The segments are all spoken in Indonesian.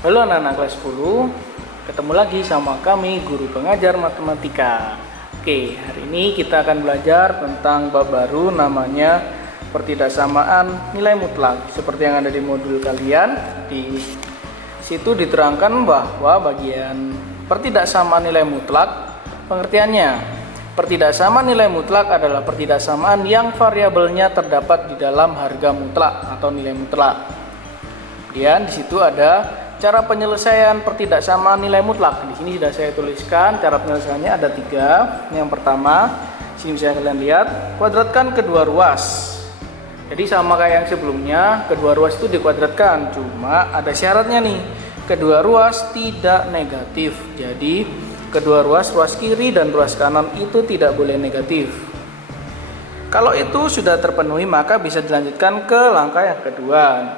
Halo anak-anak kelas 10, ketemu lagi sama kami guru pengajar matematika. Oke, hari ini kita akan belajar tentang bab baru namanya pertidaksamaan nilai mutlak. Seperti yang ada di modul kalian, di situ diterangkan bahwa bagian pertidaksamaan nilai mutlak pengertiannya. Pertidaksamaan nilai mutlak adalah pertidaksamaan yang variabelnya terdapat di dalam harga mutlak atau nilai mutlak. Kemudian di situ ada cara penyelesaian pertidaksamaan nilai mutlak. Di sini sudah saya tuliskan cara penyelesaiannya ada 3. Yang pertama, sini bisa kalian lihat, kuadratkan kedua ruas. Jadi sama kayak yang sebelumnya, kedua ruas itu dikuadratkan, cuma ada syaratnya nih. Kedua ruas tidak negatif. Jadi kedua ruas kiri dan ruas kanan itu tidak boleh negatif. Kalau itu sudah terpenuhi, maka bisa dilanjutkan ke langkah yang kedua.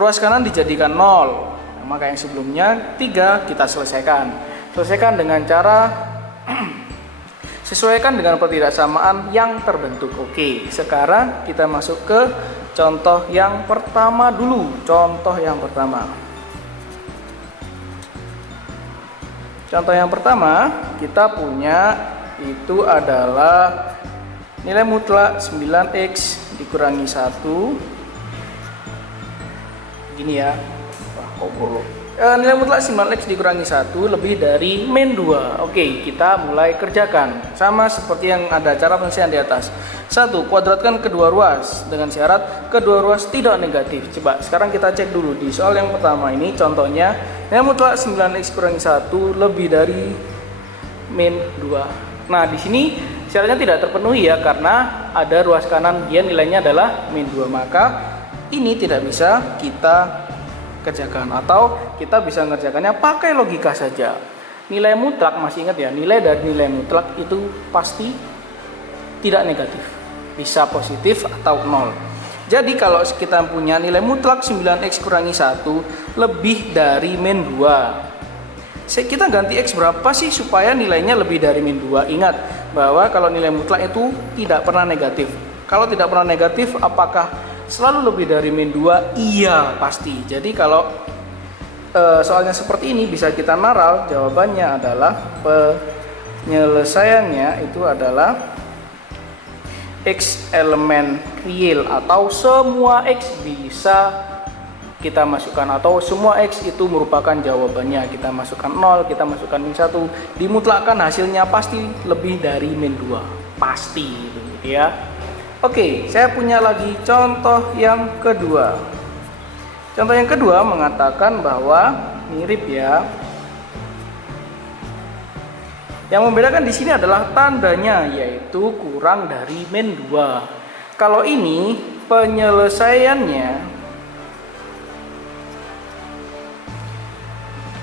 Ruas kanan dijadikan 0. Maka yang sebelumnya 3 kita selesaikan. Selesaikan dengan cara sesuaikan dengan pertidaksamaan yang terbentuk. Oke, sekarang kita masuk ke contoh yang pertama dulu. Contoh yang pertama. Contoh yang pertama kita punya itu adalah nilai mutlak 9x dikurangi 1. Gini ya. Nilai mutlak 9x dikurangi 1 lebih dari min 2. Oke, kita mulai kerjakan. Sama seperti yang ada cara penyelesaian di atas. 1. Kuadratkan kedua ruas dengan syarat kedua ruas tidak negatif. Coba sekarang kita cek dulu di soal yang pertama ini. Contohnya nilai mutlak 9x kurangi 1 lebih dari min 2. Nah, di sini syaratnya tidak terpenuhi ya, karena ada ruas kanan dia nilainya adalah min 2. Maka ini tidak bisa kita kerjakan, atau kita bisa mengerjakannya pakai logika saja. Nilai mutlak, masih ingat ya, nilai dari nilai mutlak itu pasti tidak negatif, bisa positif atau 0. Jadi kalau kita punya nilai mutlak 9x kurangi 1 lebih dari min 2, kita ganti x berapa sih supaya nilainya lebih dari min 2? Ingat bahwa kalau nilai mutlak itu tidak pernah negatif. Kalau tidak pernah negatif, apakah selalu lebih dari min 2? Iya, pasti. Jadi kalau soalnya seperti ini bisa kita naral, jawabannya adalah penyelesaiannya itu adalah x elemen real, atau semua x bisa kita masukkan, atau semua x itu merupakan jawabannya. Kita masukkan 0, kita masukkan min 1, dimutlakkan hasilnya pasti lebih dari min 2. Pasti gitu ya. Oke, saya punya lagi contoh yang kedua. Contoh yang kedua mengatakan bahwa mirip ya. Yang membedakan di sini adalah tandanya, yaitu kurang dari min 2. Kalau ini penyelesaiannya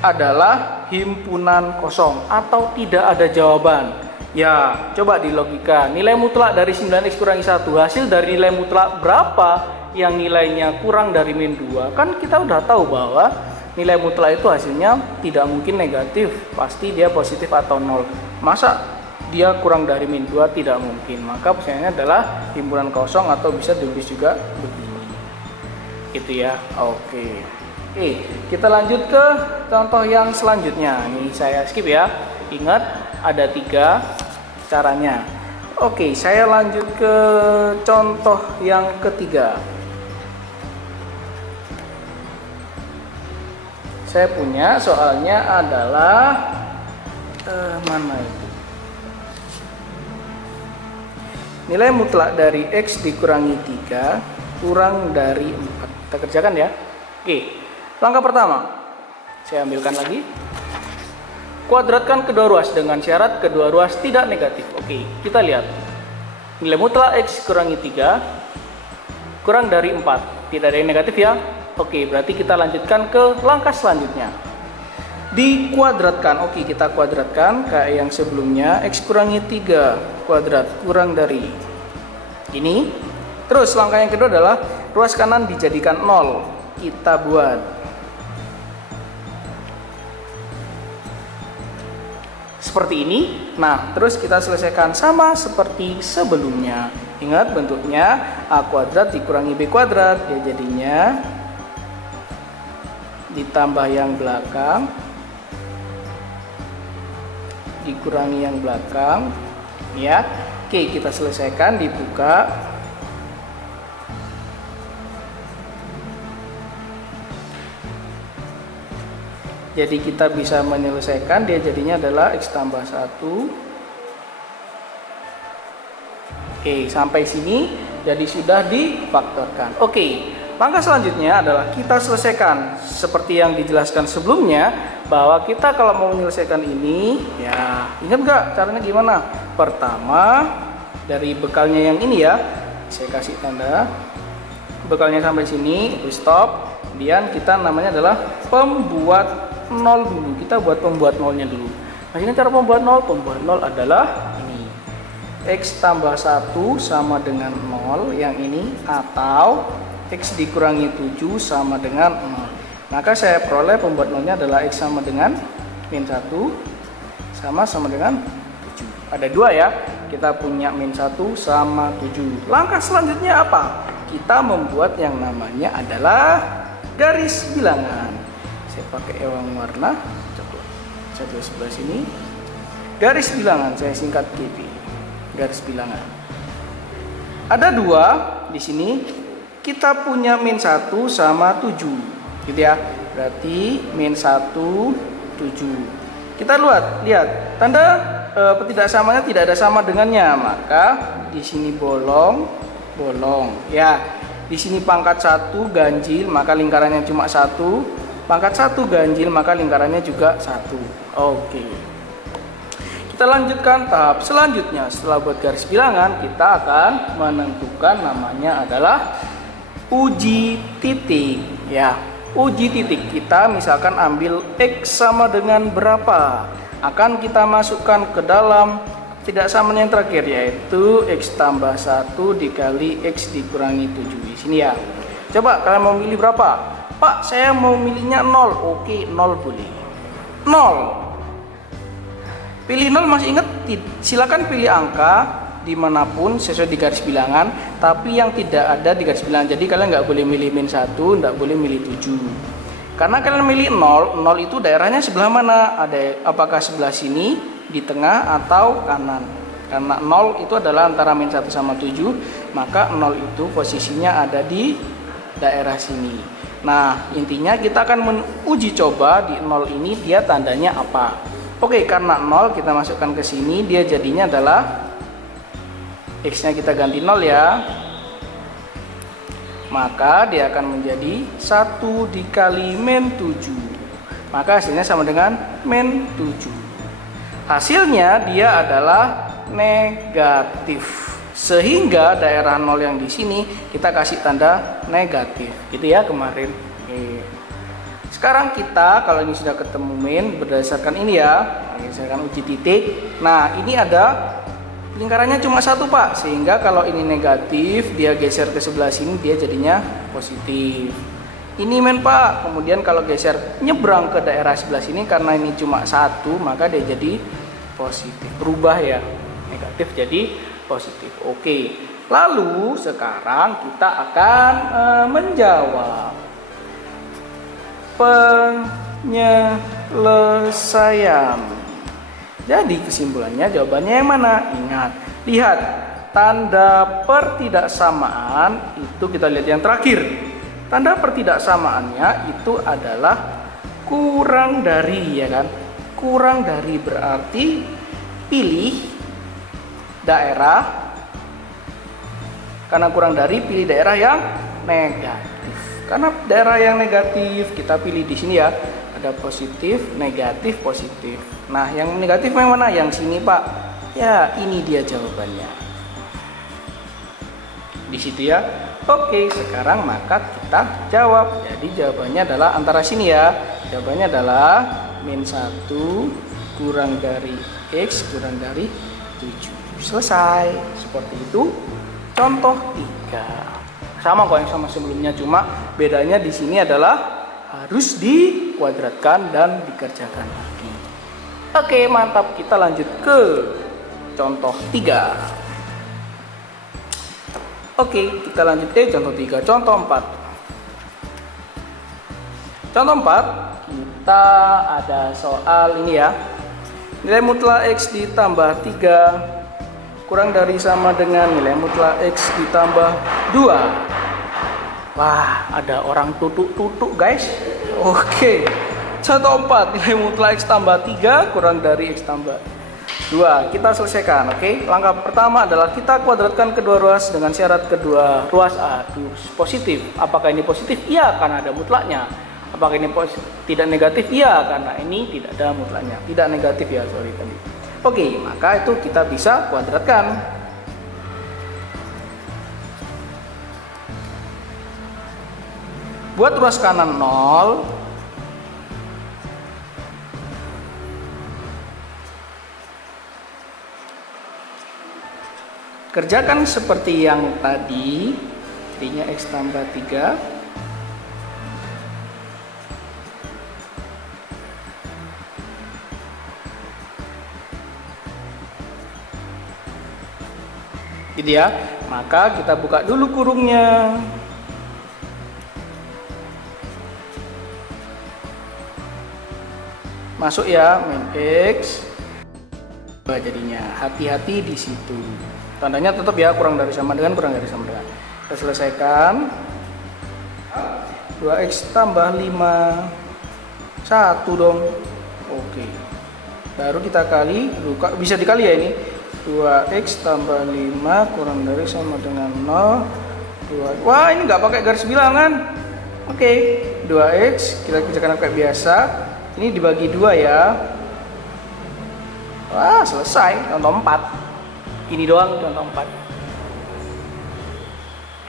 adalah himpunan kosong atau tidak ada jawaban. Ya, coba di logika. Nilai mutlak dari 9x kurangi 1, hasil dari nilai mutlak berapa yang nilainya kurang dari min 2? Kan kita udah tahu bahwa nilai mutlak itu hasilnya tidak mungkin negatif, pasti dia positif atau 0. Masa dia kurang dari min 2? Tidak mungkin. Maka persaingannya adalah himpunan kosong, atau bisa ditulis juga begini. Gitu ya. Oke, kita lanjut ke contoh yang selanjutnya. Ini saya skip ya. Ingat, ada 3 caranya. Oke, saya lanjut ke contoh yang ketiga. Saya punya soalnya adalah mana itu? Nilai mutlak dari x dikurangi 3 kurang dari 4. Kita kerjakan ya. Oke, langkah pertama saya ambilkan lagi. Kuadratkan kedua ruas dengan syarat kedua ruas tidak negatif. Oke, kita lihat. Nilai mutlak x kurangi 3 kurang dari 4. Tidak ada yang negatif ya. Oke, berarti kita lanjutkan ke langkah selanjutnya. Dikuadratkan. Oke, kita kuadratkan kayak yang sebelumnya. X kurangi 3 kuadrat kurang dari ini. Terus langkah yang kedua adalah ruas kanan dijadikan 0. Kita buat seperti ini. Nah, terus kita selesaikan sama seperti sebelumnya. Ingat bentuknya a kuadrat dikurangi b kuadrat, ya jadinya ditambah yang belakang, dikurangi yang belakang, ya. Oke, kita selesaikan, dibuka. Jadi kita bisa menyelesaikan, dia jadinya adalah X tambah 1. Oke, sampai sini jadi sudah difaktorkan. Oke, langkah selanjutnya adalah kita selesaikan seperti yang dijelaskan sebelumnya, bahwa kita kalau mau menyelesaikan ini, ya ingat nggak caranya gimana? Pertama, dari bekalnya yang ini ya, saya kasih tanda bekalnya sampai sini, itu stop. Kemudian kita namanya adalah pembuat nol dulu. Kita buat pembuat nolnya dulu. Nah, ini cara pembuat nol. Pembuat nol adalah ini. X tambah 1 sama dengan 0 yang ini, atau X dikurangi 7 sama dengan 0. Maka saya peroleh pembuat nolnya adalah X sama dengan min 1 sama dengan 7. Ada dua ya, kita punya min 1 sama 7. Langkah selanjutnya apa? Kita membuat yang namanya adalah garis bilangan. Saya pakai yang warna coklat. Saya tulis sebelah sini. Garis bilangan, saya singkat GB. Garis bilangan. Ada dua di sini. Kita punya min 1 sama 7. Gitu ya. Berarti min 1 7. Kita lihat tanda ketidaksamanya tidak ada sama dengannya, maka di sini bolong ya. Di sini pangkat 1 ganjil, maka lingkarannya cuma 1. Pangkat 1 ganjil, maka lingkarannya juga 1. Oke. Kita lanjutkan tahap selanjutnya. Setelah buat garis bilangan, kita akan menentukan namanya adalah uji titik ya. Uji titik, kita misalkan ambil X sama dengan berapa, akan kita masukkan ke dalam tidak samanya yang terakhir, yaitu X tambah 1 dikali X dikurangi 7 di sini ya. Coba kalian mau milih berapa? Pak, saya mau milihnya 0. Oke, 0 boleh. 0. Pilih 0, masih ingat? Silakan pilih angka dimanapun sesuai di garis bilangan, tapi yang tidak ada di garis bilangan. Jadi kalian nggak boleh milih min 1, nggak boleh milih 7. Karena kalian milih 0, 0 itu daerahnya sebelah mana? Apakah sebelah sini, di tengah, atau kanan? Karena 0 itu adalah antara min 1 sama 7, maka 0 itu posisinya ada di daerah sini. Nah, intinya kita akan menguji coba di 0 ini dia tandanya apa. Oke, karena 0 kita masukkan ke sini, dia jadinya adalah X-nya kita ganti 0 ya. Maka dia akan menjadi 1 dikali min 7. Maka hasilnya sama dengan min 7. Hasilnya dia adalah negatif. Sehingga daerah 0 yang di sini kita kasih tanda negatif. Gitu ya kemarin. Oke. Sekarang kita kalau ini sudah ketemu min berdasarkan ini ya, berdasarkan uji titik. Nah, ini ada lingkarannya cuma 1 Pak, sehingga kalau ini negatif dia geser ke sebelah sini, dia jadinya positif. Ini men Pak, kemudian kalau geser nyebrang ke daerah sebelah sini, karena ini cuma 1 maka dia jadi positif, berubah ya, negatif jadi positif. Oke, lalu sekarang kita akan menjawab penyelesaian. Jadi kesimpulannya jawabannya yang mana? Ingat, lihat tanda pertidaksamaan itu, kita lihat yang terakhir. Tanda pertidaksamaannya itu adalah kurang dari, ya kan? Kurang dari berarti pilih daerah, karena kurang dari pilih daerah yang negatif. Karena daerah yang negatif kita pilih di sini ya. Ada positif, negatif, positif. Nah, yang negatif yang mana? Yang sini Pak. Ya, ini dia jawabannya. Di situ ya. Oke, sekarang maka kita jawab. Jadi jawabannya adalah antara sini ya. Jawabannya adalah min 1 kurang dari X kurang dari 7. Selesai. Seperti itu. Contoh 3. Sama kok yang sama sebelumnya, cuma bedanya di sini adalah harus dikuadratkan dan dikerjakan lagi. Oke, mantap. Kita lanjut ke contoh 3. Oke, kita lanjut ke contoh 3. Contoh 4. Contoh 4, kita ada soal ini ya. Nilai mutlak X ditambah 3 kurang dari sama dengan nilai mutlak X ditambah 2. Wah, ada orang tutuk-tutuk guys. Oke. Contoh 4, nilai mutlak X tambah 3 kurang dari X tambah 2. Kita selesaikan, oke. Langkah pertama adalah kita kuadratkan kedua ruas dengan syarat kedua ruas A positif. Apakah ini positif? Iya, karena ada mutlaknya. Apakah ini tidak negatif? Iya, karena ini tidak ada mutlaknya. Tidak negatif ya, sorry tadi. Oke, maka itu kita bisa kuadratkan. Buat ruas kanan 0, kerjakan seperti yang tadi, jadinya X tambah 3. Gitu ya. Maka kita buka dulu kurungnya. Masuk ya, min X. Jadinya hati-hati di situ. Tandanya tetap ya, kurang dari sama dengan, kurang dari sama dengan. Kita selesaikan. 2X tambah 5. 1 dong. Oke. Baru kita kali, bisa dikali ya ini. 2X tambah 5 kurang dari sama dengan 0. 2. Wah, ini nggak pakai garis bilangan. Oke. 2X kita kerjakan kayak biasa. Ini dibagi 2 ya. Wah, selesai. Contoh 4. Ini doang contoh 4.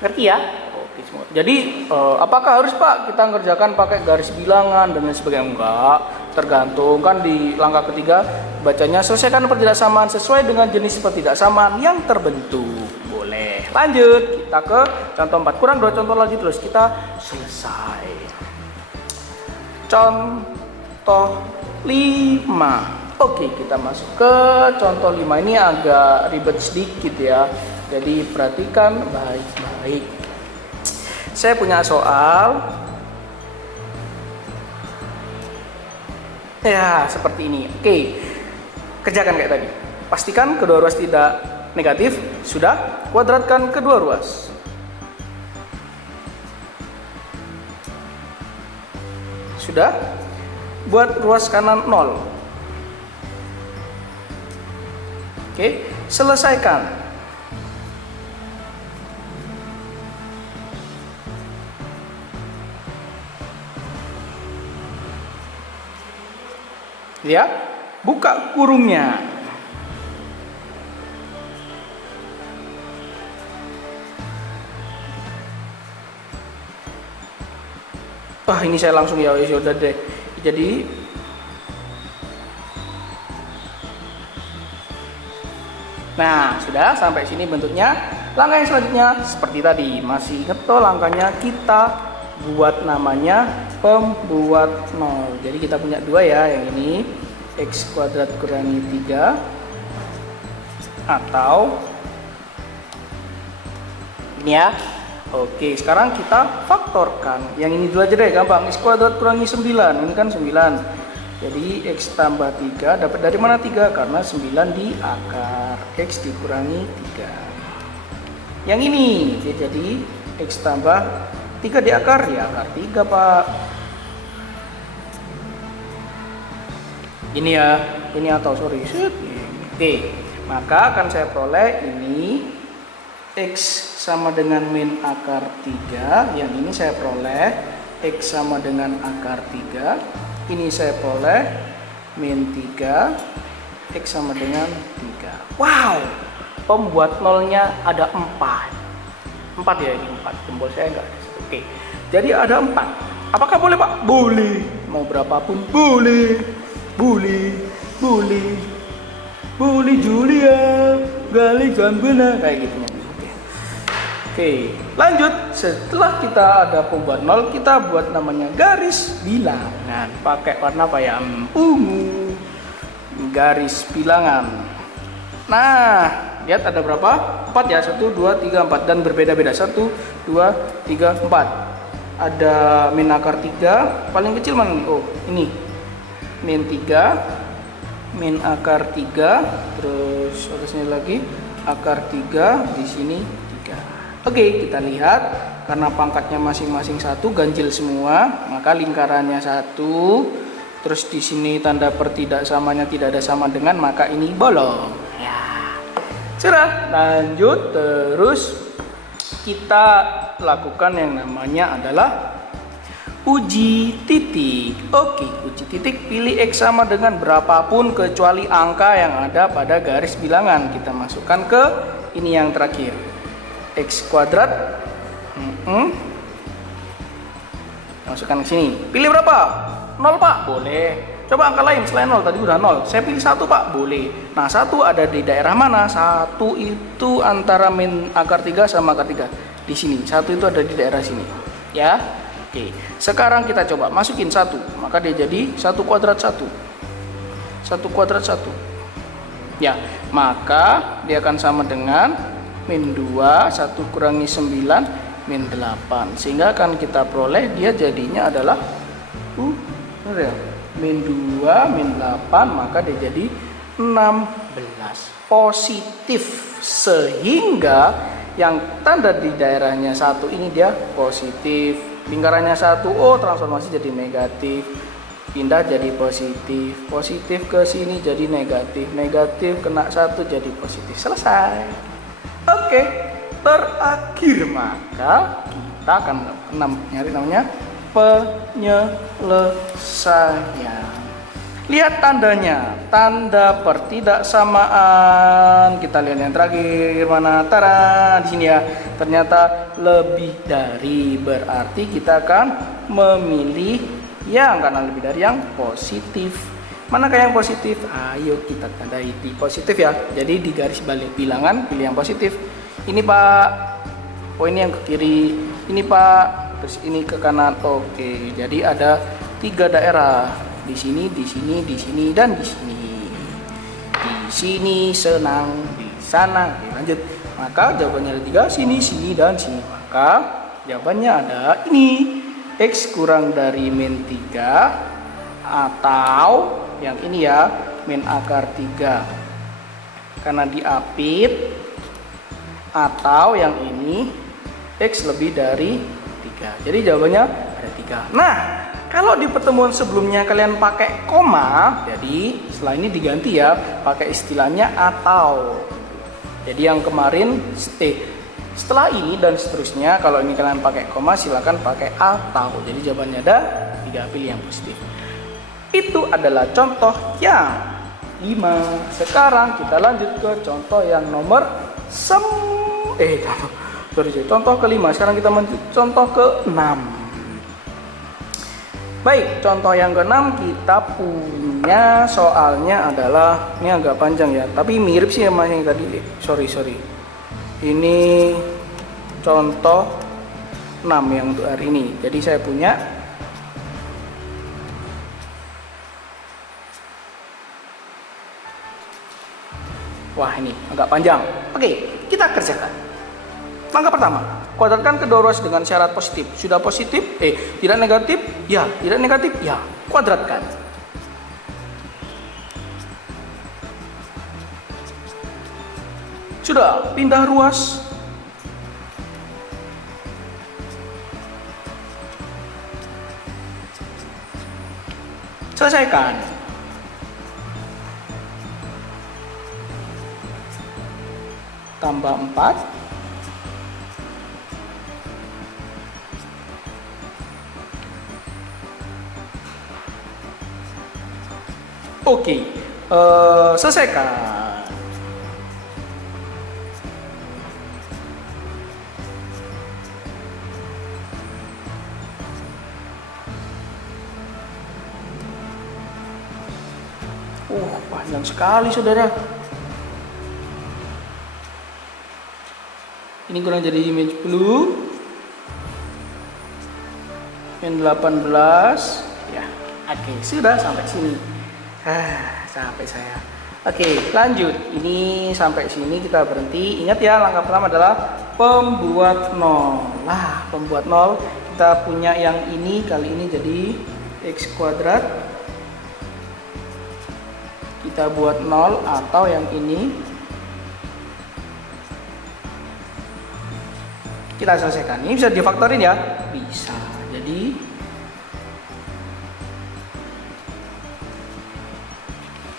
Ngerti ya? Oke semua. Jadi apakah harus Pak kita ngerjakan pakai garis bilangan dan lain sebagainya? Enggak, tergantung. Kan di langkah ketiga bacanya selesaikan pertidaksamaan sesuai dengan jenis pertidaksamaan yang terbentuk. Boleh. Lanjut kita ke contoh 4. Kurang 2 contoh lagi terus kita selesai. Contoh 5. Oke, kita masuk ke contoh 5. Ini agak ribet sedikit ya. Jadi perhatikan baik-baik. Saya punya soal. Ya, seperti ini. Oke. Kerjakan kayak tadi. Pastikan kedua ruas tidak negatif. Sudah. Kuadratkan kedua ruas. Sudah. Buat ruas kanan 0. Oke, selesaikan. Ya, buka kurungnya. Wah, ini saya langsung ya udah deh. Jadi nah, sudah sampai sini bentuknya. Langkah yang selanjutnya seperti tadi. Masih ingat toh langkahnya, kita buat namanya pembuat 0. Jadi kita punya 2 ya, yang ini X kuadrat kurangi 3 atau ini ya. Oke, sekarang kita faktorkan. Yang ini dulu aja deh, gampang. X kuadrat kurangi 9. Ini kan 9. Jadi X tambah 3, dapat dari mana 3? Karena 9 di akar, X dikurangi 3. Yang ini, jadi X tambah 3 di akar, ya akar 3 Pak. Ini ya, ini atau sorry. Oke, maka akan saya peroleh ini X sama dengan min akar 3. Yang ini saya peroleh X sama dengan akar 3. Ini saya peroleh min 3, X sama dengan 3. Wow, pembuat nolnya ada 4. 4 ya, ini 4. Jempol saya enggak ada. Oke, jadi ada 4. Apakah boleh Pak? Boleh. Mau berapapun boleh. Boleh Julia, gali gambena. Kayak gitu. Oke, lanjut. Setelah kita ada pembuat 0, kita buat namanya garis bilangan. Pakai warna apa ya? Ungu. Garis bilangan. Nah, lihat ada berapa? 4 ya. 1, 2, 3, 4. Dan berbeda-beda. 1, 2, 3, 4. ada min akar 3, paling kecil mana nih? Oh, ini. Min 3, min akar 3, terus atasnya lagi akar 3, di sini 3. Oke, kita lihat karena pangkatnya masing-masing 1, ganjil semua, maka lingkarannya 1. Terus di sini tanda pertidaksamanya tidak ada sama dengan, maka ini bolong. Ya. Sudah, lanjut terus kita lakukan yang namanya adalah uji titik. Oke, uji titik, pilih X sama dengan berapapun kecuali angka yang ada pada garis bilangan. Kita masukkan ke ini yang terakhir, X kuadrat. Masukkan ke sini. Pilih berapa? 0 Pak? Boleh. Coba angka lain selain 0, tadi udah 0. Saya pilih 1 Pak? Boleh. Nah, 1 ada di daerah mana? 1 itu antara min akar 3 sama akar 3. Di sini. 1 itu ada di daerah sini. Ya. Oke. Sekarang kita coba masukin 1. Maka dia jadi 1 kuadrat 1. 1 kuadrat 1. Ya. Maka dia akan sama dengan min 2, 1 kurangi 9, min 8. Sehingga akan kita peroleh dia jadinya adalah benar ya? Min 2, min 8, maka dia jadi 16 positif. Sehingga yang tanda di daerahnya 1 ini dia positif, lingkarannya 1, oh transformasi jadi negatif, pindah jadi positif, positif ke sini jadi negatif, negatif kena 1 jadi positif. Selesai. Oke, terakhir maka kita akan nyari namanya penyelesaian. Lihat tandanya, tanda pertidaksamaan. Kita lihat yang terakhir mana? Tara, di sini ya. Ternyata lebih dari, berarti kita akan memilih yang karena lebih dari yang positif. Manakah yang positif? Ayo kita tandai di positif ya. Jadi di garis balik bilangan pilih yang positif. Ini Pak. Oh, ini yang ke kiri. Ini Pak. Terus ini ke kanan. Oke, jadi ada 3 daerah. Di sini, di sini, di sini, dan di sini. Di sini senang, di sana. Oke, lanjut. Maka jawabannya ada 3, sini, sini, dan sini. Maka jawabannya ada ini. X kurang dari min 3 atau yang ini ya, min akar 3 karena diapit, atau yang ini X lebih dari 3. Jadi jawabannya ada 3. Nah, kalau di pertemuan sebelumnya kalian pakai koma, jadi setelah ini diganti ya, pakai istilahnya atau. Jadi yang kemarin setelah ini dan seterusnya, kalau ini kalian pakai koma silakan pakai atau. Jadi jawabannya ada 3, pilih yang positif. Itu adalah contoh yang 5. Sekarang kita lanjut ke contoh yang nomor contoh ke-5. Sekarang kita lanjut contoh ke-6. Baik, contoh yang ke-6 kita punya soalnya adalah, ini agak panjang ya, tapi mirip sih sama yang tadi. Sorry. Ini contoh 6 yang untuk hari ini. Jadi saya punya ini agak panjang. Oke, kita kerjakan. Langkah pertama, kuadratkan kedua ruas dengan syarat positif. Sudah positif? Tidak negatif? Ya. Tidak negatif? Ya. Kuadratkan. Sudah, pindah ruas. Selesaikan. Tambah 4. Oke, selesaikan. Panjang sekali saudara. Ini kurang jadi min 10, min 18. Ya, oke, sudah sampai sini. Sampai saya Oke, lanjut. Ini sampai sini kita berhenti. Ingat ya, langkah pertama adalah pembuat nol. Nah, pembuat nol kita punya yang ini, kali ini jadi x kuadrat. Kita buat nol, atau yang ini kita selesaikan. Ini bisa difaktorin ya? Bisa. Jadi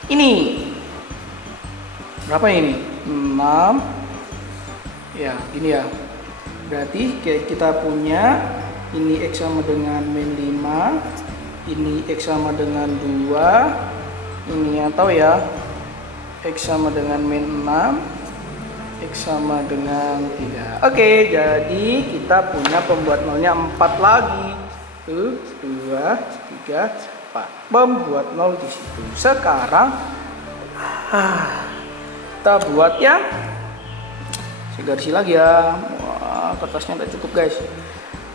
ini berapa ini? 6 ya, ini ya. Berarti kita punya ini x sama dengan min 5, ini x sama dengan 2, ini atau ya x sama dengan min 6, x sama dengan 3. Oke, jadi kita punya pembuat nolnya 4 lagi. 1, 2, 3, 4. Pembuat nol di situ. Sekarang kita buat yang saya garisi lagi ya. Wah, kertasnya udah cukup guys.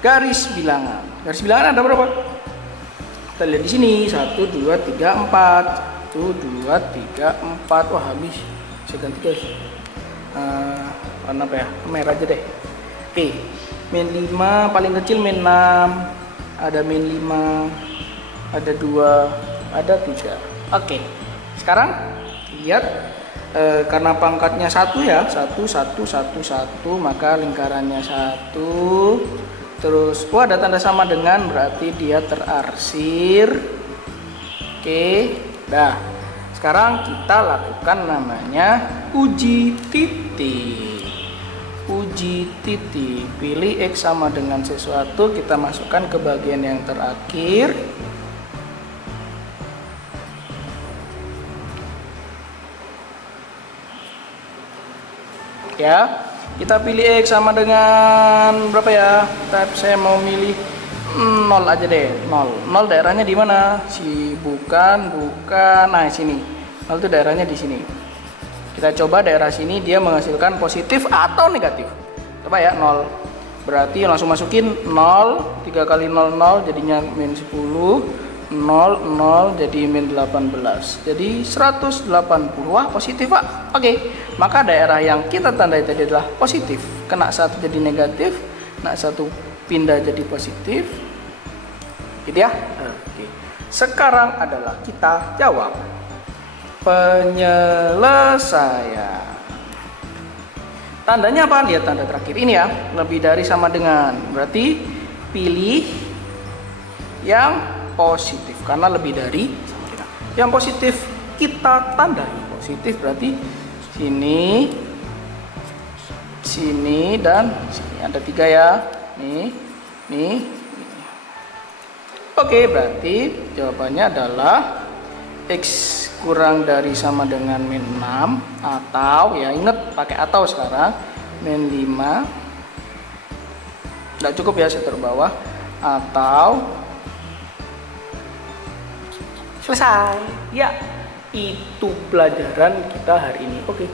Garis bilangan. Garis bilangan ada berapa? Kita lihat di sini. 1, 2, 3, 4. 1, 2, 3, 4. Wah, habis. Saya ganti guys. Warna apa ya? Merah aja deh. Oke. Min 5 paling kecil min 6. Ada min 5. Ada 2. Ada 3. Oke. Sekarang lihat. Karena pangkatnya 1 ya, 1, 1, 1, 1, maka lingkarannya 1. Terus ada tanda sama dengan, berarti dia terarsir. Oke, dah. Sekarang kita lakukan namanya uji titik. Uji titik. Pilih x sama dengan sesuatu, kita masukkan ke bagian yang terakhir. Ya, kita pilih x sama dengan berapa ya? Saya mau milih 0 aja deh. 0 daerahnya di mana? Bukan. Nah, sini. 0 itu daerahnya di sini. Kita coba daerah sini dia menghasilkan positif atau negatif. Coba ya, 0. Berarti langsung masukin 0, 3 kali 0 0 jadinya min 10. 0, 0 jadi min 18, jadi 180. Wah, positif Pak. Oke, maka daerah yang kita tandai tadi adalah positif. Kena 1 jadi negatif, kena 1 pindah jadi positif, gitu ya. Oke. Sekarang adalah kita jawab penyelesaian. Tandanya apa? Lihat tanda terakhir ini ya, lebih dari sama dengan, berarti pilih yang positif karena lebih dari sama dengan. Yang positif kita tandai positif, berarti sini, sini dan sini ada 3 ya. Nih. Oke, berarti jawabannya adalah x kurang dari sama dengan min 6, atau ya ingat pakai atau sekarang, min 5. Nggak cukup ya, saya taruh bawah, atau selesai. Ya, itu pelajaran kita hari ini. Oke.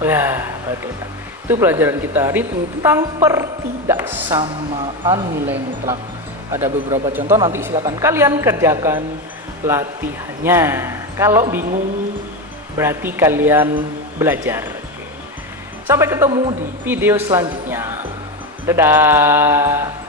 Ya, baiklah. Itu pelajaran kita hari ini tentang pertidaksamaan nilai mutlak. Ada beberapa contoh, nanti silakan kalian kerjakan latihannya. Kalau bingung, berarti kalian belajar. Oke. Sampai ketemu di video selanjutnya. Dadah.